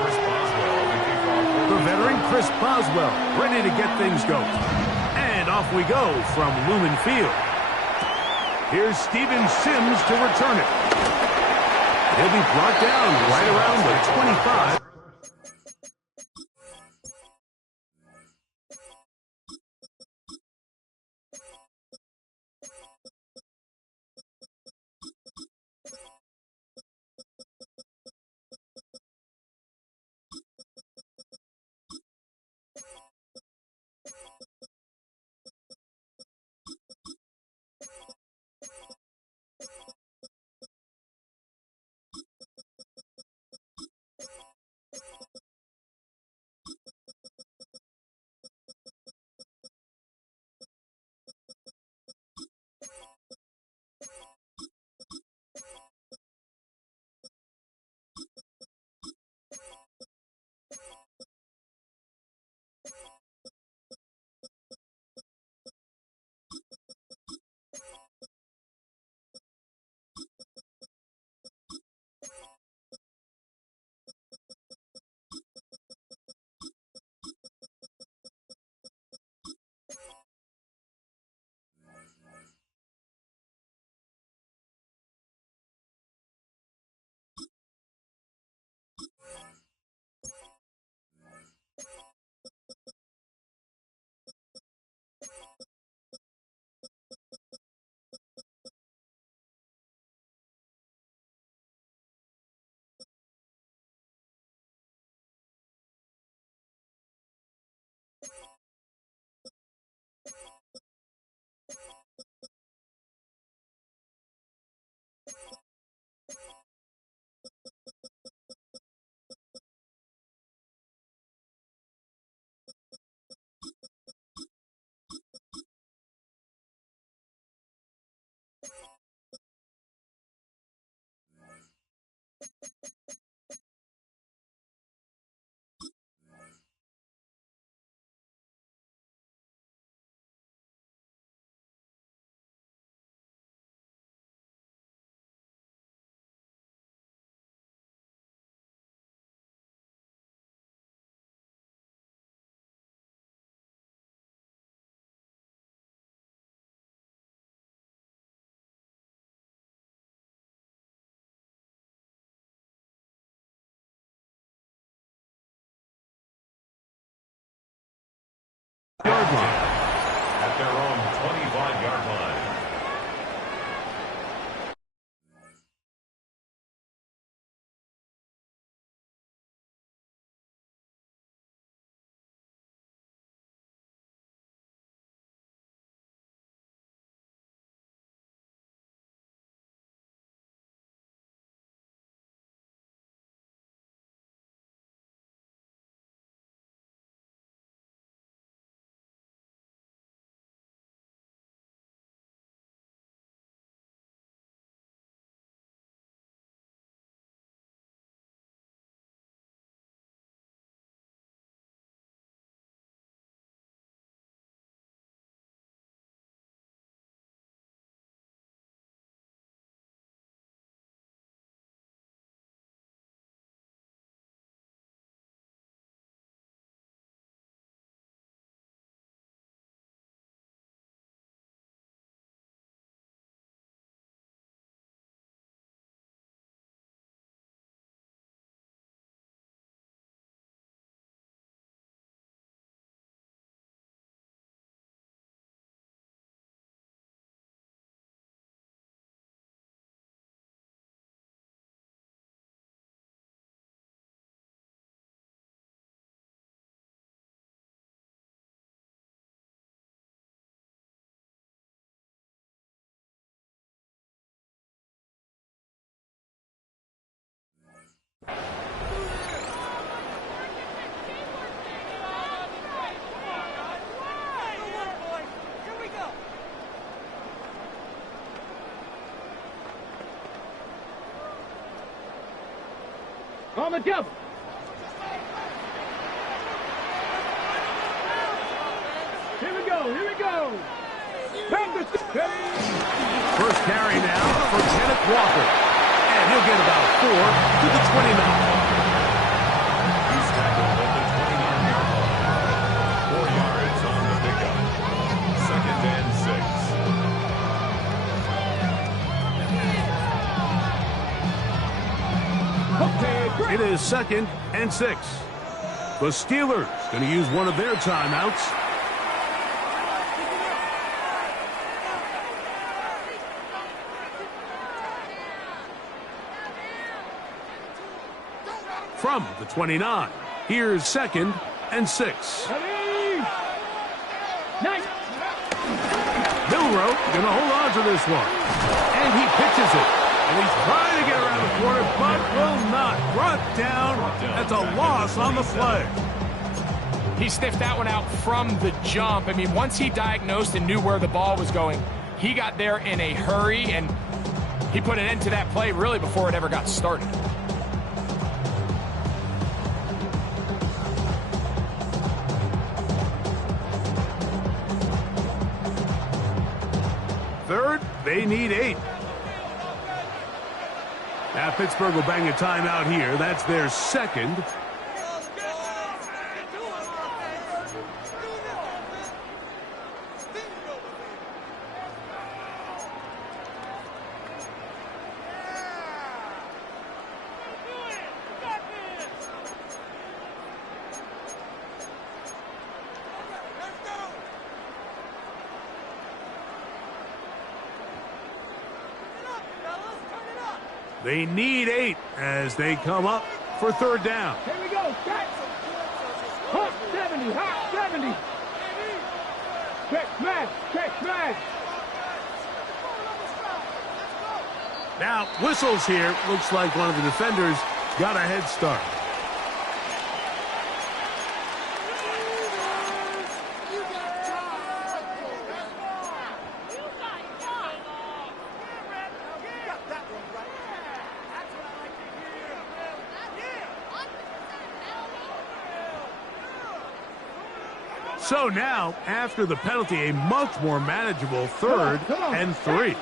The veteran Chris Boswell, ready to get things going. And off we go from Lumen Field. Here's Steven Sims to return it. He'll be brought down right around the 25. Yard line. At their own 25-yard line. On the jump. Here we go. Here we go. First carry now for Kenneth Walker. And he'll get about 4 to the 20 now. It is 2nd and 6. The Steelers going to use one of their timeouts. From the 29, here's 2nd and 6. Milroe going to hold on to this one. And he pitches it. And he's trying to get around the corner, but will not. Brought down. That's a loss on the play. He sniffed that one out from the jump. I mean, once he diagnosed and knew where the ball was going, he got there in a hurry, and he put an end to that play really before it ever got started. Third, they need 8. Now Pittsburgh will bang a timeout here. That's their 2nd. They need 8 as they come up for 3rd down. Here we go. Catch. Hot 70. Hot 70. Catch man. Catch man. Now, whistles here. Looks like one of the defenders got a head start. So now, after the penalty, a much more manageable 3rd and 3.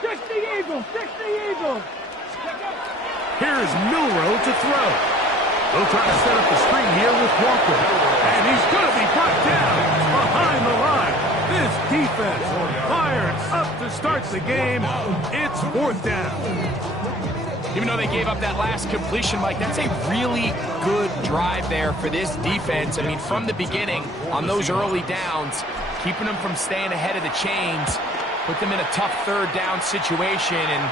60 Eagles. 60 Eagles. Here's Milroe to throw. They'll try to set up the screen here with Walker. And he's going to be brought down behind the line. This defense fired up to start the game. It's 4th down. Even though they gave up that last completion, Mike, that's a really good drive there for this defense. I mean, from the beginning, on those early downs, keeping them from staying ahead of the chains, put them in a tough 3rd down situation, and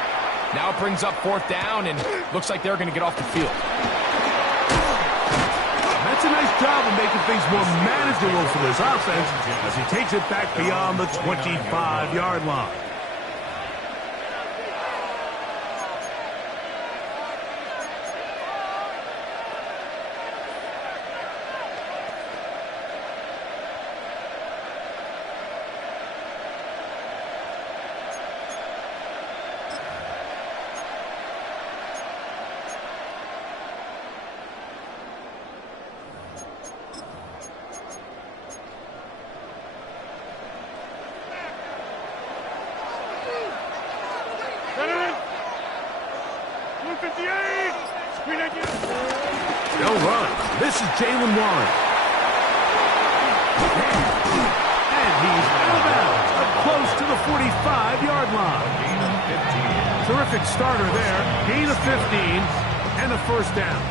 now it brings up 4th down, and looks like they're going to get off the field. That's a nice job of making things more manageable for this offense as he takes it back beyond the 25-yard line. They'll run. This is Jalen Warren. And he's out of bounds, up close to the 45-yard line. Terrific starter there. Gain of 15 and a 1st down.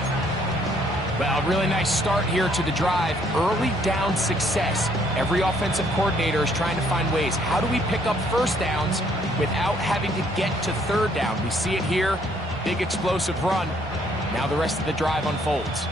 Well, really nice start here to the drive. Early down success. Every offensive coordinator is trying to find ways. How do we pick up 1st downs without having to get to 3rd down? We see it here. Big explosive run. Now the rest of the drive unfolds.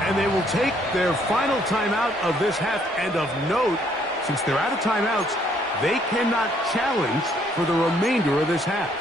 And they will take their final timeout of this half. And of note, since they're out of timeouts, they cannot challenge for the remainder of this half.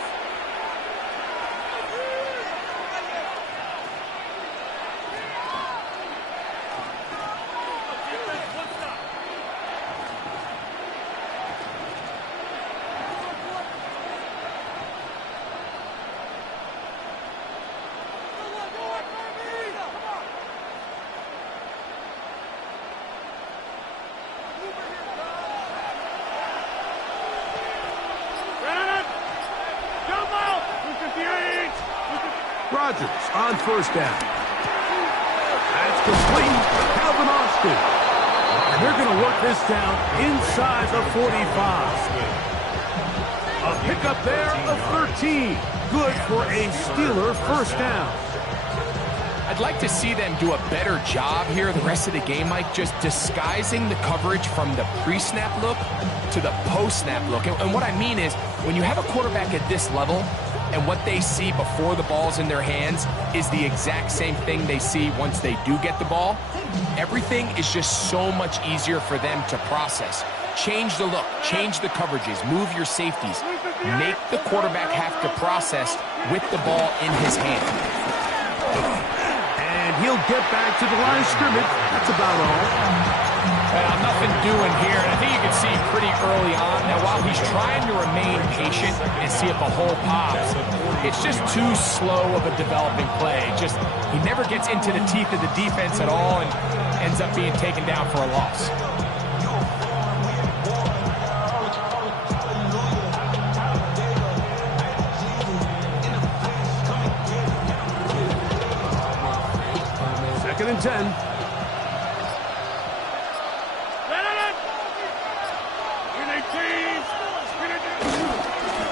Rodgers on first down. That's complete. Calvin Austin. And they're going to work this down inside the 45. A pickup there of 13. Good for a Steeler first down. I'd like to see them do a better job here the rest of the game, Mike, just disguising the coverage from the pre-snap look to the post-snap look. And what I mean is, when you have a quarterback at this level, and what they see before the ball's in their hands is the exact same thing they see once they do get the ball, everything is just so much easier for them to process. Change the look, change the coverages, move your safeties. Make the quarterback have to process with the ball in his hand. And he'll get back to the line of scrimmage. That's about all. Nothing doing here, and I think you can see pretty early on. Now, while he's trying to remain patient and see if a hole pops, it's just too slow of a developing play. Just, he never gets into the teeth of the defense at all and ends up being taken down for a loss. Second and 10.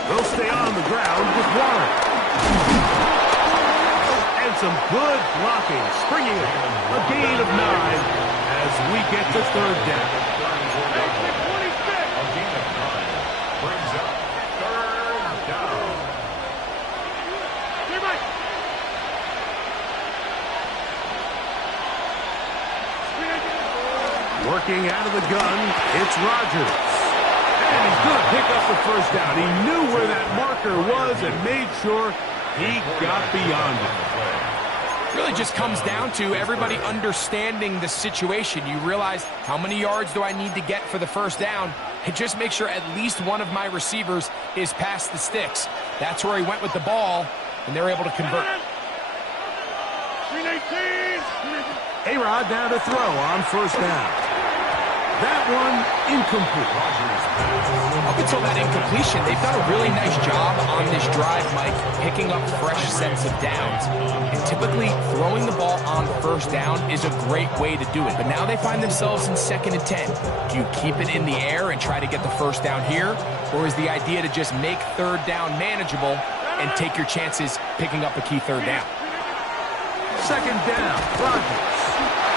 They'll stay on the ground with Warren. And some good blocking, springing it. A gain of 9 as we get to third down. A gain of 9 brings up third down. Working out of the gun, it's Rodgers. And he's going to pick up the first down. He knew where that marker was and made sure he got beyond it. Really just comes down to everybody understanding the situation. You realize, how many yards do I need to get for the first down? And just make sure at least one of my receivers is past the sticks. That's where he went with the ball, and they're able to convert. A-Rod now to throw on first down. That one incomplete. Up until that incompletion, they've done a really nice job on this drive, Mike, picking up fresh sets of downs. And typically, throwing the ball on first down is a great way to do it. But now they find themselves in 2nd and 10. Do you keep it in the air and try to get the first down here? Or is the idea to just make third down manageable and take your chances picking up a key third down? Second down, Rodgers.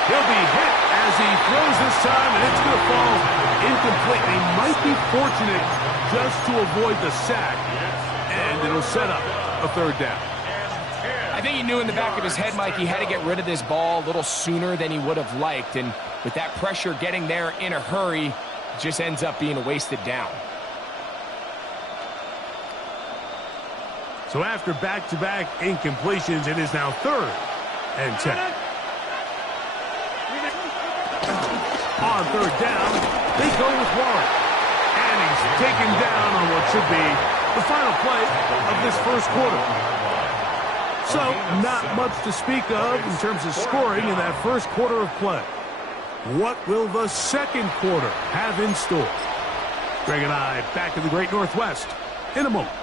He'll be hit as he throws this time, and it's going to fall incomplete. They might be fortunate just to avoid the sack, and it'll set up a third down. I think he knew in the back of his head, Mike, he had to get rid of this ball a little sooner than he would have liked, and with that pressure getting there in a hurry, it just ends up being a wasted down. So after back-to-back incompletions, it is now 3rd and 10. On third down, they go with Warren. And he's taken down on what should be the final play of this first quarter. So, not much to speak of in terms of scoring in that first quarter of play. What will the second quarter have in store? Greg and I back in the Great Northwest in a moment.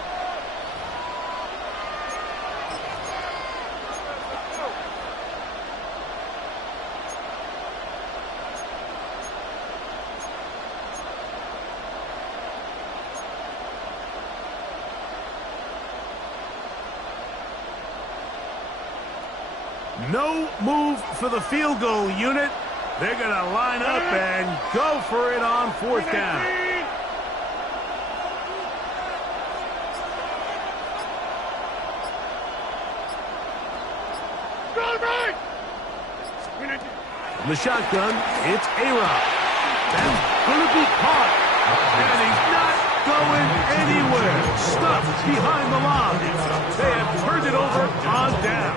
No move for the field goal unit. They're going to line up and go for it on 4th down. From the shotgun, it's A-Rod. That's going to be caught. And he's not going anywhere. Stuffed behind the line. They have turned it over on down.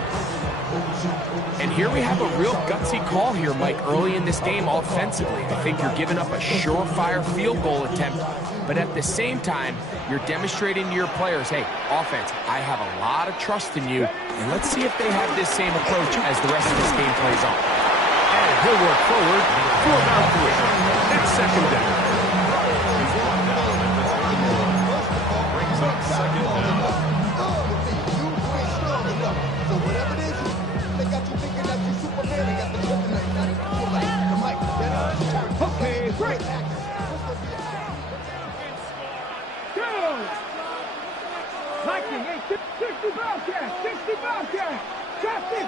And here we have a real gutsy call here, Mike, early in this game offensively. I think you're giving up a surefire field goal attempt, but at the same time, you're demonstrating to your players, hey, offense, I have a lot of trust in you, and let's see if they have this same approach as the rest of this game plays on. And he'll work forward for about 3. It's 2nd down. Brings up 2nd down.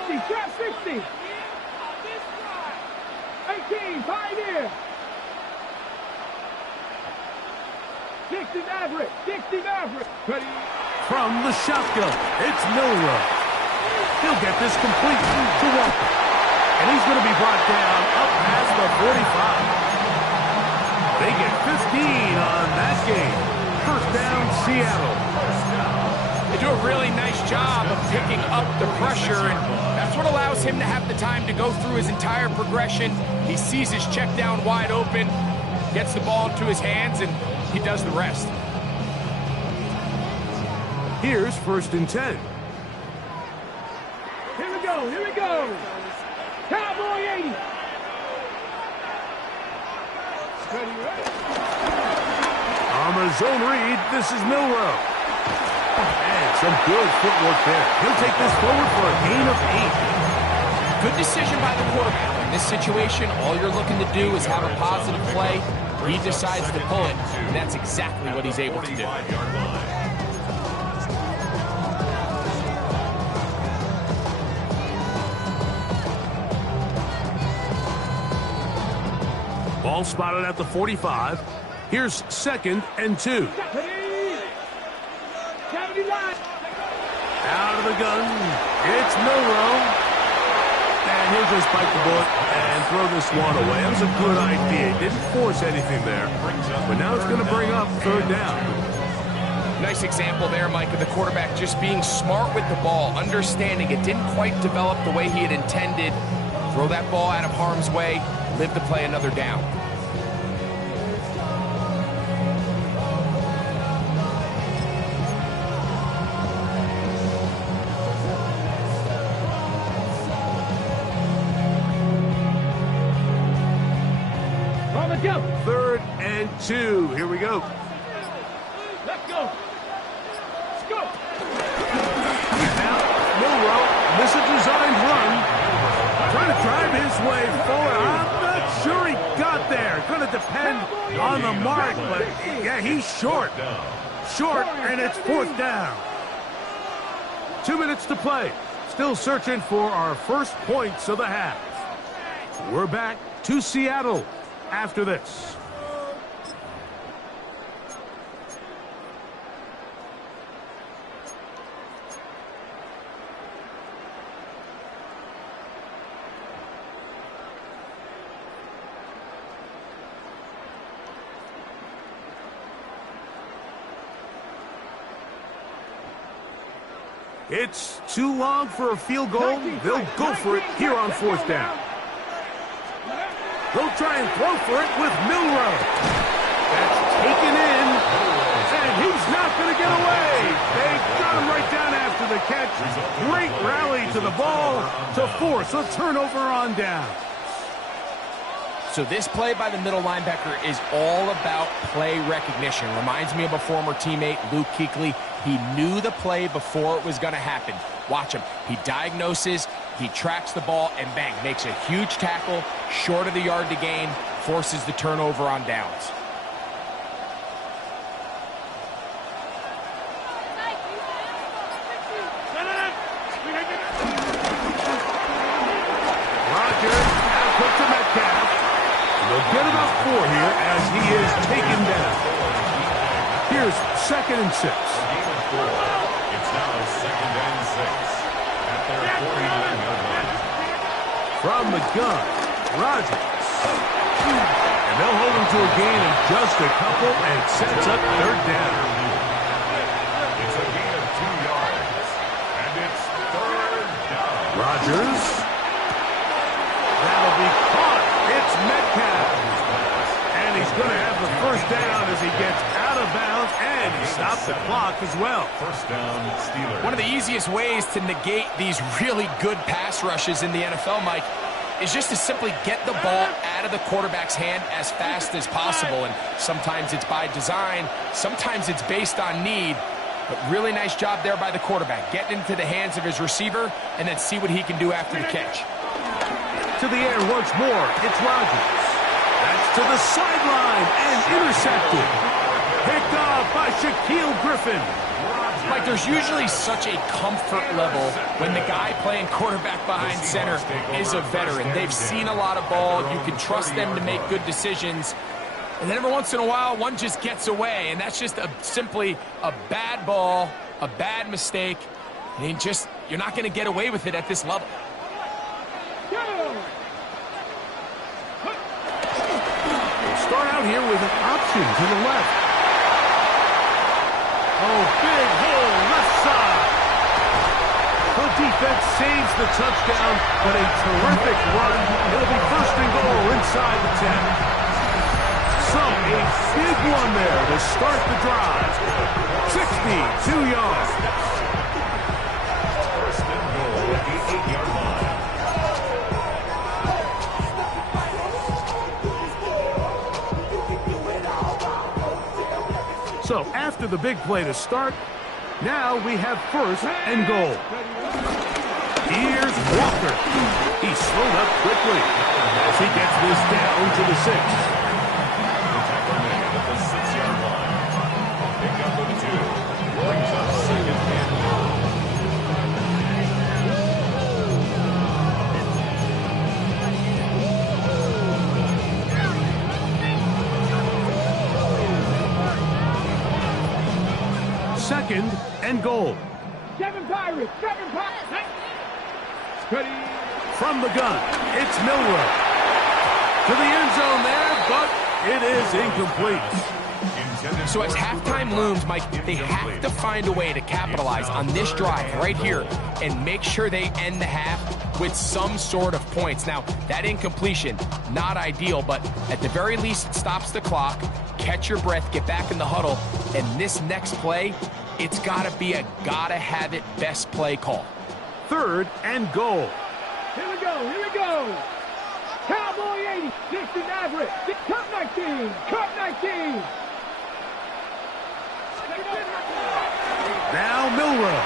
60, trap 60. 18, Pioneer. 60 Maverick, 60 Maverick. Ready. From the shotgun, it's Milrow. He'll get this complete to Walker. And he's going to be brought down up past the 45. They get 15 on that game. First down, Seattle. They do a really nice job of picking up the pressure, and that's what allows him to have the time to go through his entire progression. He sees his check down wide open, gets the ball into his hands, and he does the rest. Here's first and 10. Here we go, here we go. Cowboy 80. Ready, ready. On the zone read, this is Milrow. And some good footwork there. He'll take this forward for a gain of 8. Good decision by the quarterback. In this situation, all you're looking to do is have a positive play. He decides to pull it, and that's exactly what he's able to do. Ball spotted at the 45. Here's second and 2. 79. Out of the gun, it's Milrow. And he'll just bite the bullet and throw this one away. That was a good idea. Didn't force anything there. But now it's going to bring up third down. Nice example there, Mike, of the quarterback just being smart with the ball, understanding it didn't quite develop the way he had intended. Throw that ball out of harm's way, live to play another down. Go. Third and 2. Here we go. Let's go. Let's go. Now, Milrow, this is a designed run. Trying to drive his way forward. I'm not sure he got there. Going to depend on the mark, but yeah, he's short. Short, and it's fourth down. 2 minutes to play. Still searching for our first points of the half. We're back to Seattle after this. It's too long for a field goal. They'll go for it here on fourth down. They'll try and throw for it with Milrow. That's taken in, and he's not going to get away. They got him right down after the catch. Great rally to the ball to force a turnover on down. So this play by the middle linebacker is all about play recognition. Reminds me of a former teammate, Luke Kuechly. He knew the play before it was going to happen. Watch him. He diagnoses, he tracks the ball, and bang, makes a huge tackle, short of the yard to gain, forces the turnover on downs. Rodgers out quick to Metcalf. They'll get about 4 here as he is taken down. Here's second and 6. It's now second and 6 at their 49-yard line. From the gun, Rodgers. And they'll hold him to a gain of just a couple, and it sets up third down. It's a gain of 2 yards, and it's third down. Rodgers. That'll be caught. It's Metcalf. And he's going to have the first down as he gets out of bounds, and he stops the clock as well. First down, Steelers. One of the easiest ways to negate these really good pass rushes in the NFL, Mike, is just to simply get the ball out of the quarterback's hand as fast as possible. And sometimes it's by design, sometimes it's based on need. But really nice job there by the quarterback. Getting into the hands of his receiver and then see what he can do after the catch. To the air once more, it's Rodgers. That's to the sideline and intercepted. Picked off by Shaquille Griffin. Mike, there's usually such a comfort level when the guy playing quarterback behind center is a veteran. They've seen a lot of ball. You can trust them to make good decisions. And then every once in a while, one just gets away, and that's just simply a bad ball, a bad mistake. And you're not going to get away with it at this level. Start out here with an option to the left. Oh, big hole, left side. The defense saves the touchdown, but a terrific run. It'll be first and goal inside the 10. So, a big one there to start the drive. 62 yards. First and goal at the 8-yard line. So after the big play to start, now we have first and goal. Here's Walker. He slowed up quickly as he gets this down to the 6. The tackler made at the 6-yard line. Pick up of 2. Brings up second and goal. Second and goal. Seven Pirates. From the gun, it's Milroe. To the end zone there, but it is incomplete. So as halftime looms, Mike, they have to find a way to capitalize on this drive right here and make sure they end the half with some sort of points. Now, that incompletion, not ideal, but at the very least, it stops the clock. Catch your breath, get back in the huddle, and this next play, it's got to be a gotta-have-it best play call. Third and goal. Here we go. Cowboy 80, 60 Maverick, Cup 19. Now Milroe.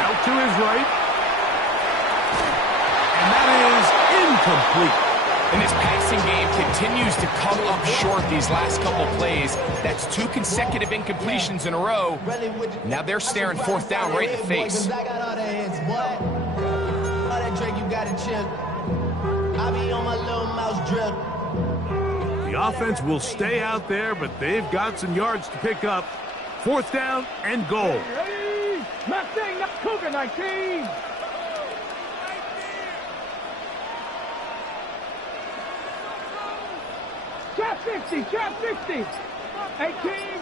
Out to his right. And that is incomplete. And this passing game continues to come up short these last couple plays. That's 2 consecutive incompletions in a row. Now they're staring fourth down right in the face. The offense will stay out there, but they've got some yards to pick up. Fourth down and goal. Ready? Mustang, Cougar 19. Shot 60. 18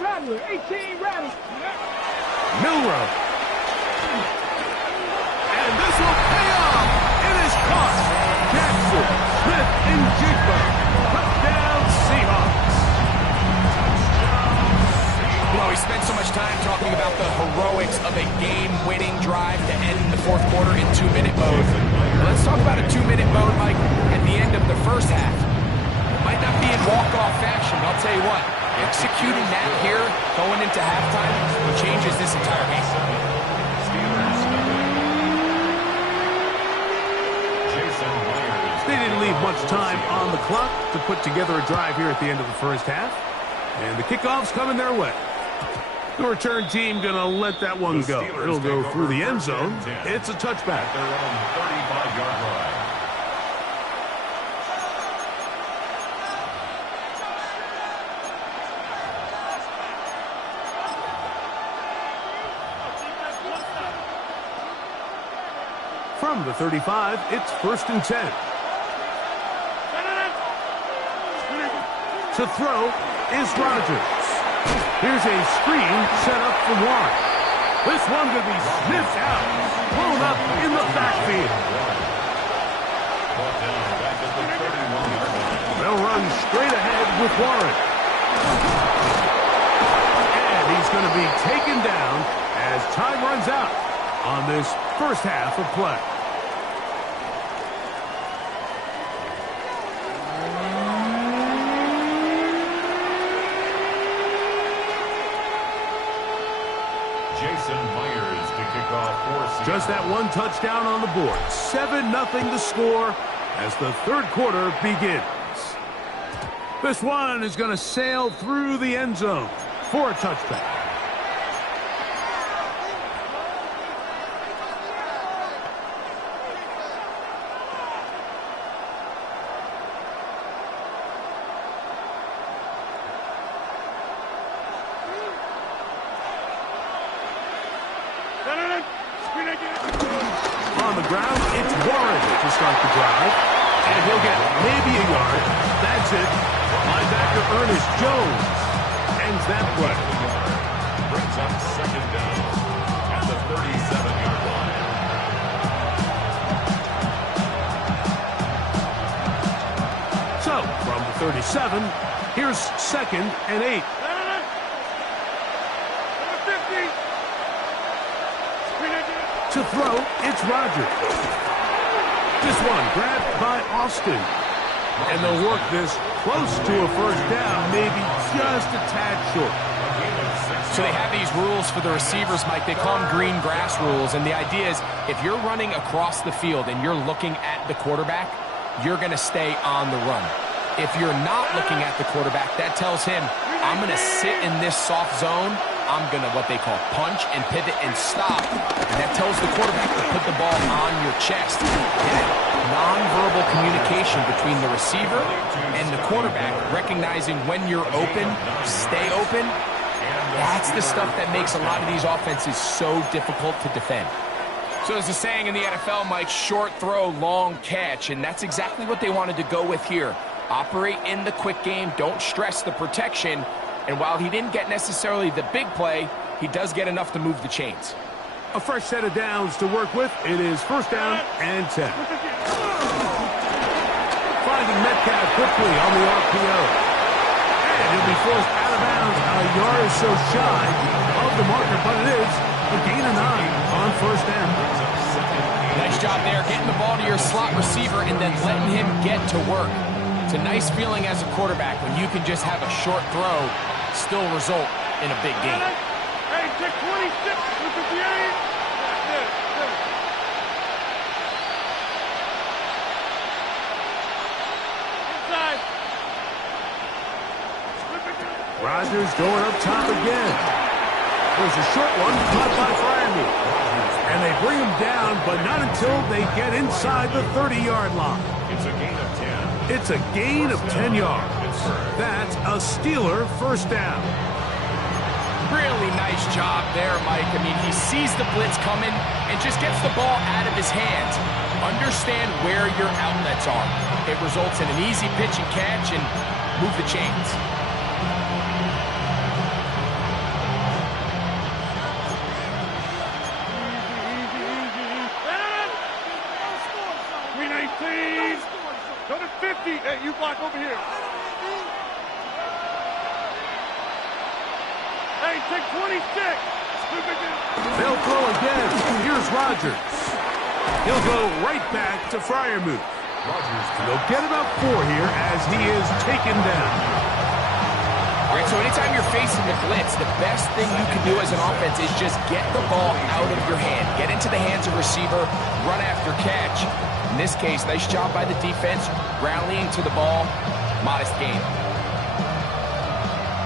Rattler. Milroe. And this will pay off. It is caught. Jackson, Smith, and Jigba. Touchdown Seahawks. You know, we spent so much time talking about the heroics of a game-winning drive to end the fourth quarter in 2-minute mode. Well, let's talk about a 2-minute mode, Mike, at the end of the first half. Might not be in walk-off fashion, but I'll tell you what, executing that here, going into halftime, changes this entire game. They didn't leave much time on the clock to put together a drive here at the end of the first half. And the kickoff's coming their way. The return team going to let that one go. It'll go through the end zone. It's a touchback. At their own 35-yard line. From the 35, it's first and 10. To throw is Rodgers. Here's a screen set up for Warren. This one could be sniffed out, blown up in the backfield. They'll run straight ahead with Warren. And he's going to be taken down as time runs out on this first half of play. Just that one touchdown on the board. 7-0 to score as the third quarter begins. This one is going to sail through the end zone for a touchback. on the ground. It's Warren to start the drive. And he'll get maybe a yard. That's it. Linebacker Ernest Jones ends that play. Brings up second down at the 37-yard line. So, from the 37, here's 2nd and 8. To throw, it's Rogers. This one grabbed by Austin. And they'll work this close to a first down, maybe just a tad short. So they have these rules for the receivers, Mike. They call them green grass rules. And the idea is if you're running across the field and you're looking at the quarterback, you're going to stay on the run. If you're not looking at the quarterback, that tells him, I'm going to sit in this soft zone. I'm going to, what they call, punch and pivot and stop. And that tells the quarterback to put the ball on your chest. And nonverbal communication between the receiver and the quarterback, recognizing when you're open, stay open. That's the stuff that makes a lot of these offenses so difficult to defend. So there's a saying in the NFL, Mike, short throw, long catch. And that's exactly what they wanted to go with here. Operate in the quick game. Don't stress the protection. And while he didn't get necessarily the big play, he does get enough to move the chains. A fresh set of downs to work with. It is 1st down and 10. Finding Metcalf quickly on the RPO. And he'll be forced out of bounds a yard or so shy of the marker, but it is a gain of 9 on 1st down. Nice job there, getting the ball to your slot receiver and then letting him get to work. It's a nice feeling as a quarterback when you can just have a short throw still result in a big game. Hey, take 26 with the 58. Inside. Rodgers going up top again. There's a short one caught by Freiermuth. And they bring him down, but not until they get inside the 30-yard line. It's a gain of 10. It's a gain of 10 yards. That's a Steeler 1st down. Really nice job there, Mike. I mean, he sees the blitz coming and just gets the ball out of his hands. Understand where your outlets are. It results in an easy pitch and catch and move the chains. Go to 50. Hey, you block over here. Hey, take 26. They'll throw again. Here's Rodgers. He'll go right back to Freiermuth. They'll get about 4 here as he is taken down. All right, so anytime you're facing the blitz, the best thing you can do as an offense is just get the ball out of your hand. Get into the hands of receiver, run after catch. In this case, nice job by the defense, rallying to the ball, modest gain.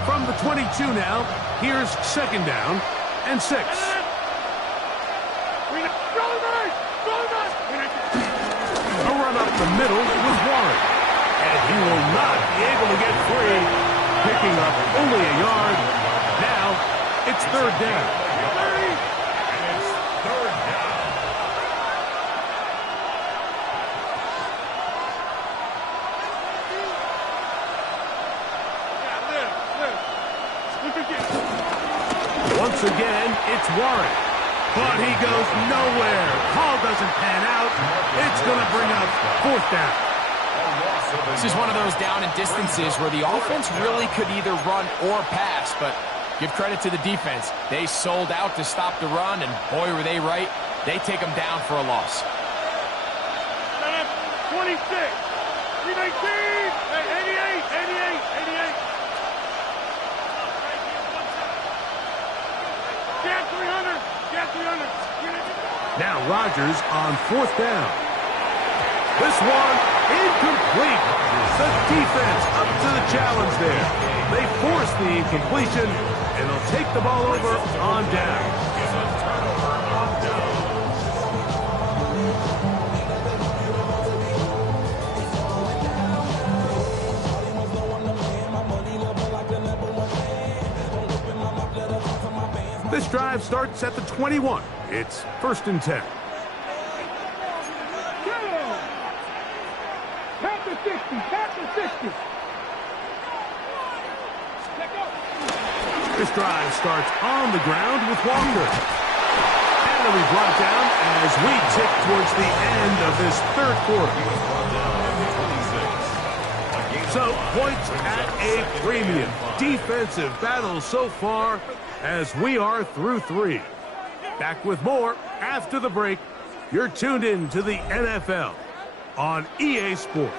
From the 22 now, here's 2nd down and 6. A run up the middle with Warren. And he will not be able to get free, picking up only a yard. Now, it's 3rd down. Once again, it's Warren. But he goes nowhere. Call doesn't pan out. It's going to bring up 4th down. This is one of those down and distances where the offense really could either run or pass, but give credit to the defense. They sold out to stop the run, and boy, were they right. They take them down for a loss. 26. 319. Hey, 88. Get 300. Now Rodgers on 4th down. This one incomplete. The defense up to the challenge there. They force the incompletion, and they'll take the ball over on down. This drive starts at the 21. It's 1st and 10. the 60. Tap the 60. Let go. This drive starts on the ground with Walker. And it'll be brought down as we tick towards the end of this third quarter. So, points at a premium. Defensive battle so far as we are through 3. Back with more after the break. You're tuned in to the NFL on EA Sports.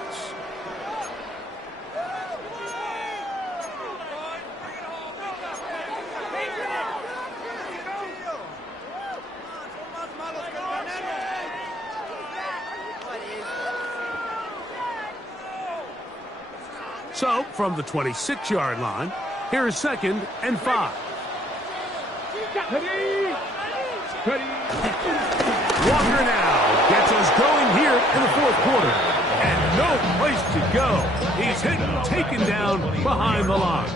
So, from the 26-yard line, here is 2nd and 5. Walker now gets us going here in the fourth quarter. And no place to go. He's hit and taken down behind the line.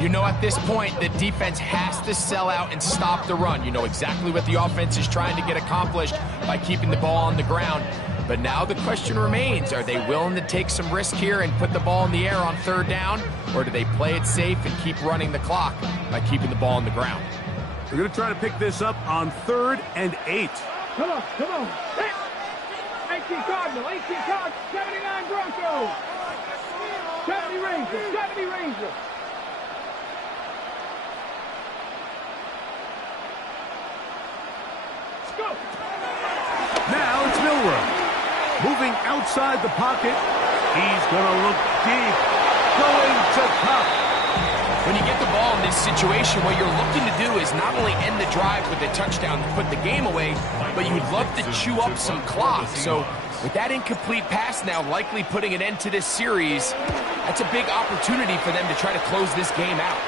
You know, at this point, the defense has to sell out and stop the run. You know exactly what the offense is trying to get accomplished by keeping the ball on the ground. But now the question remains, are they willing to take some risk here and put the ball in the air on 3rd down? Or do they play it safe and keep running the clock by keeping the ball on the ground? We're going to try to pick this up on 3rd and 8. Come on, come on. 18 Cardinal, 18 Cardinal, 79 Broncos. 70 Rangers, 70 Rangers. Let's go. Now it's Milrow. Moving outside the pocket. He's going to look deep. Going to Cup. When you get the ball in this situation, what you're looking to do is not only end the drive with a touchdown to put the game away, but you'd love to chew up some clock. So with that incomplete pass now likely putting an end to this series, that's a big opportunity for them to try to close this game out.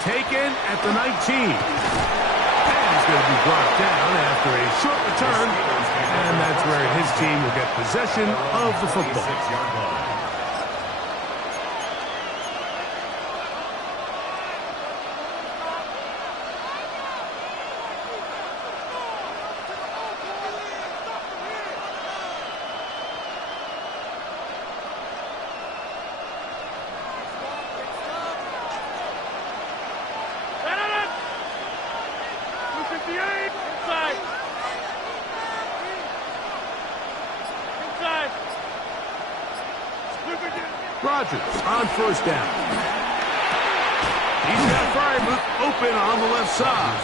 Taken at the 19. And he's going to be brought down after a short return. And that's where his team will get possession of the football. Rodgers on 1st down. He's got Fryermuth open on the left side.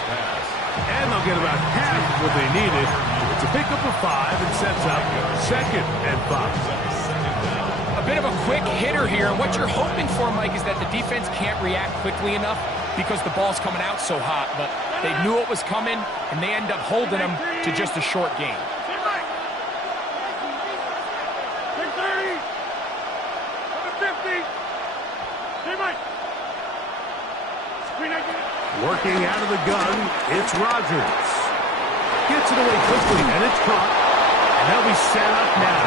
And they'll get about half of what they needed. It's a pickup of 5 and sets up 2nd and 5. A bit of a quick hitter here. And what you're hoping for, Mike, is that the defense can't react quickly enough because the ball's coming out so hot. But they knew it was coming, and they end up holding them to just a short gain. Working out of the gun, it's Rodgers. Gets it away quickly, and it's caught. And they'll be set up now.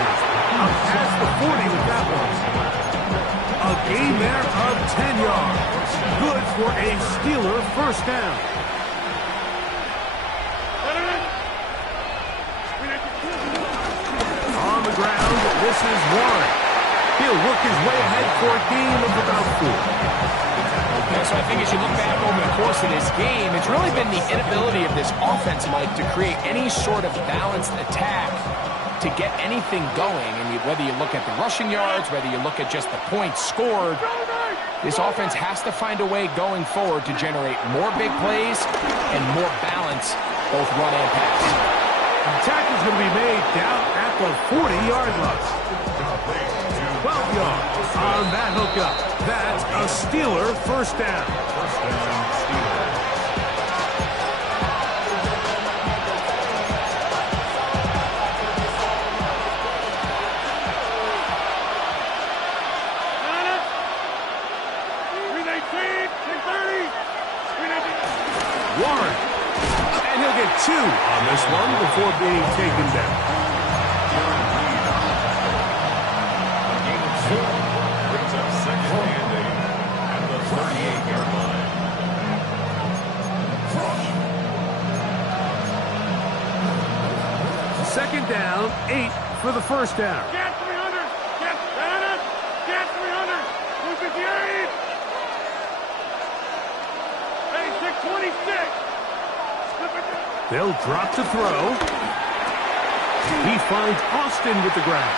Up past the 40 with that one. A gain there of 10 yards. Good for a Steeler 1st down. On the ground, this is Warren. He'll work his way ahead for a gain of about 4. So I think as you look back over the course of this game, it's really been the inability of this offense, Mike, to create any sort of balanced attack to get anything going. And whether you look at the rushing yards, whether you look at just the points scored, this offense has to find a way going forward to generate more big plays and more balance, both run and pass. The tackle's going to be made down at the 40-yard line. 12 yards on that hookup. That's a Steeler 1st down. Steelers. Warren. And he'll get 2 on this one before being taken down. Brings up 2nd and 8 at the 38-yard line. 2nd down, 8 for the first down. Get 300. Get 300. 258. Hey, 626. They'll drop to throw. He finds Austin with the ground.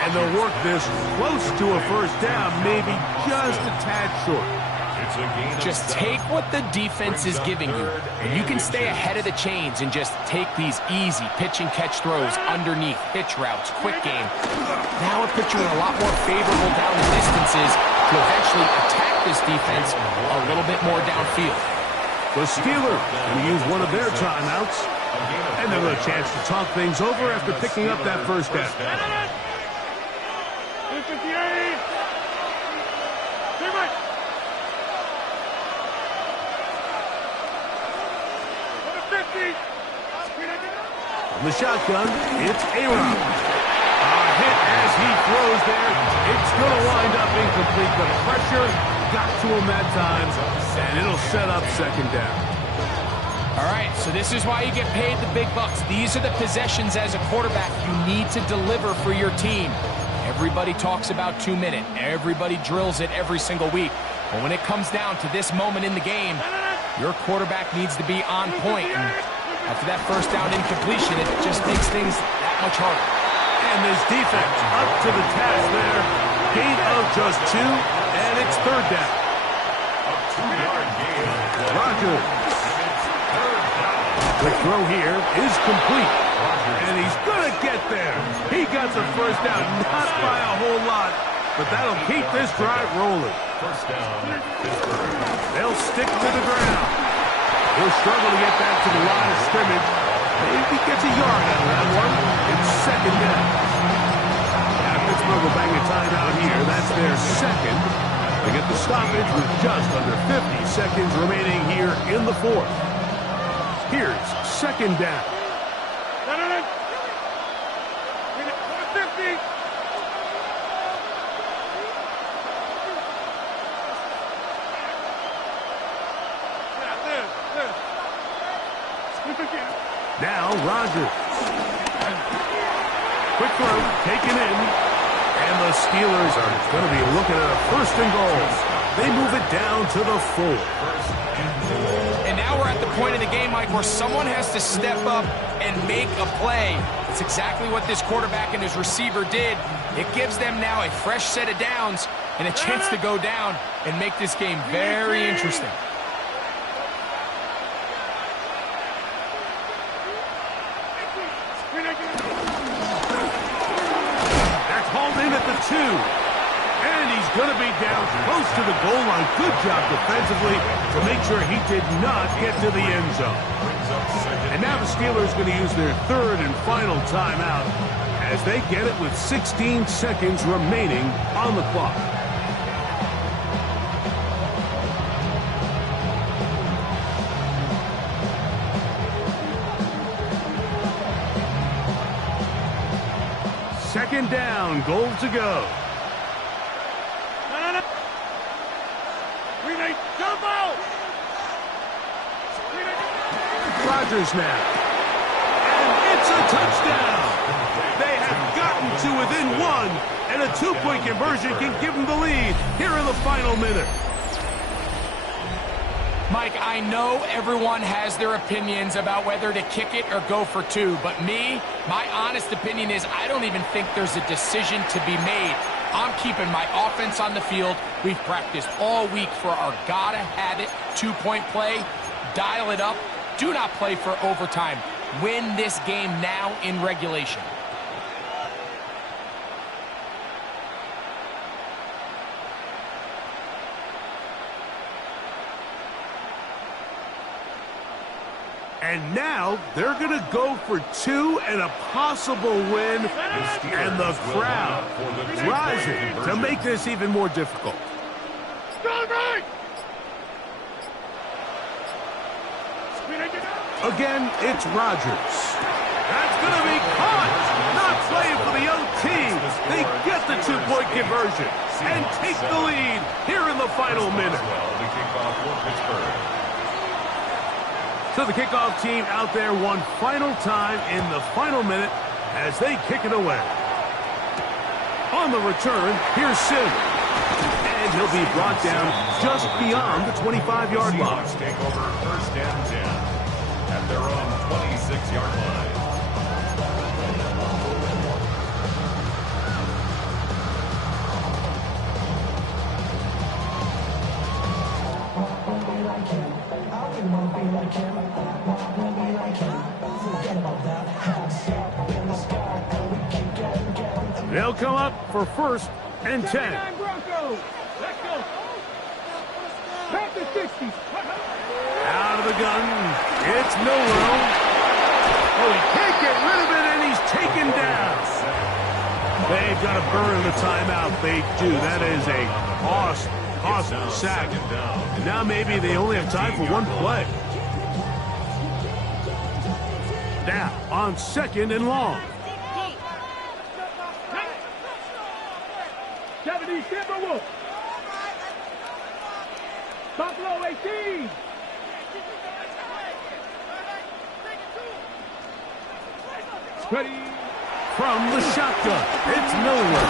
And they'll work this close to a first down, maybe just a tad short. Just take what the defense is giving you, and you can stay ahead of the chains and just take these easy pitch and catch throws underneath, hitch routes, quick game. Now it puts you in a lot more favorable down the distances to eventually attack this defense a little bit more downfield. The Steelers going to use one of their timeouts, and they'll have a chance to talk things over after picking up that first down. 258. From the shotgun, it's A-Rob. A hit as he throws there. It's going to wind up incomplete. The pressure got to him that time, and it'll set up second down. All right, so this is why you get paid the big bucks. These are the possessions as a quarterback you need to deliver for your team. Everybody talks about 2 minute. Everybody drills it every single week. But when it comes down to this moment in the game, your quarterback needs to be on point. And after that first down incompletion, it just makes things that much harder. And this defense up to the task there. Gain of just 2, and it's third down. A 2-yard gain. Rogers. The throw here is complete. And he's going to get there. He got the first down, not by a whole lot, but that'll keep this drive rolling. First down, Pittsburgh. They'll stick to the ground. He'll struggle to get back to the line of scrimmage. Maybe gets a yard out of that one. It's second down. Now Pittsburgh will bang a timeout here. That's their second. They get the stoppage with just under 50 seconds remaining here in the fourth. Here's second down. 50. Now Rogers. Quick throw, taken in. And the Steelers are going to be looking at a first and goal. They move it down to the 4. And now we're at the point in the game, Mike, where someone has to step up and make a play. It's exactly what this quarterback and his receiver did. It gives them now a fresh set of downs and a chance to go down and make this game very interesting. That's hauled in at the 2. And he's going to be down close to the goal line. Good job defensively to make sure he did not get to the end zone. And now the Steelers are going to use their third and final timeout as they get it with 16 seconds remaining on the clock. Second down, goal to go. Rogers now. And it's a touchdown. They have gotten to within 1, and a 2-point conversion can give them the lead here in the final minute. Mike, I know everyone has their opinions about whether to kick it or go for 2, but me, my honest opinion is I don't even think there's a decision to be made. I'm keeping my offense on the field. We've practiced all week for our gotta-have-it 2-point play. Dial it up. Do not play for overtime. Win this game now in regulation. And now they're going to go for 2 and a possible win. And the crowd rising to make this even more difficult. Again, it's Rogers. That's going to be caught. Not playing for the OT. They get the 2-point conversion and take the lead here in the final minute. So the kickoff team out there one final time in the final minute as they kick it away. On the return, here's Sims. And he'll be brought down just beyond the 25-yard line. Seahawks take over first and 10 at their own 26-yard line. They'll come up for first and 10. 79 Broncos. Let's go. Back to 60. Out of the gun. It's Milrow. Oh, he can't get rid of it, and he's taken down. They've got to burn the timeout. They do. That is a awesome sack. And now maybe they only have time for one play. Now, on second and long. 70 Timberwolves. Buffalo 18. Ready. From the shotgun, it's Miller.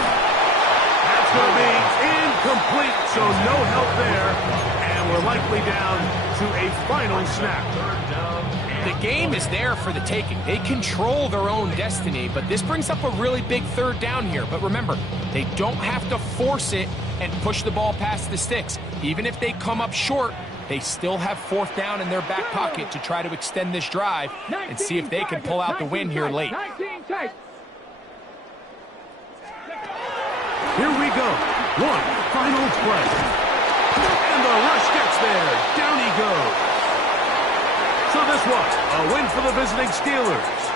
That's going to be incomplete, so no help there. And we're likely down to a final snap. The game is there for the taking. They control their own destiny, but this brings up a really big third down here. But remember, they don't have to force it and push the ball past the sticks. Even if they come up short, they still have fourth down in their back pocket to try to extend this drive and see if they can pull out the win here late. 19 tight. Here we go. One final play. And the rush gets there. Down he goes. So this was a win for the visiting Steelers.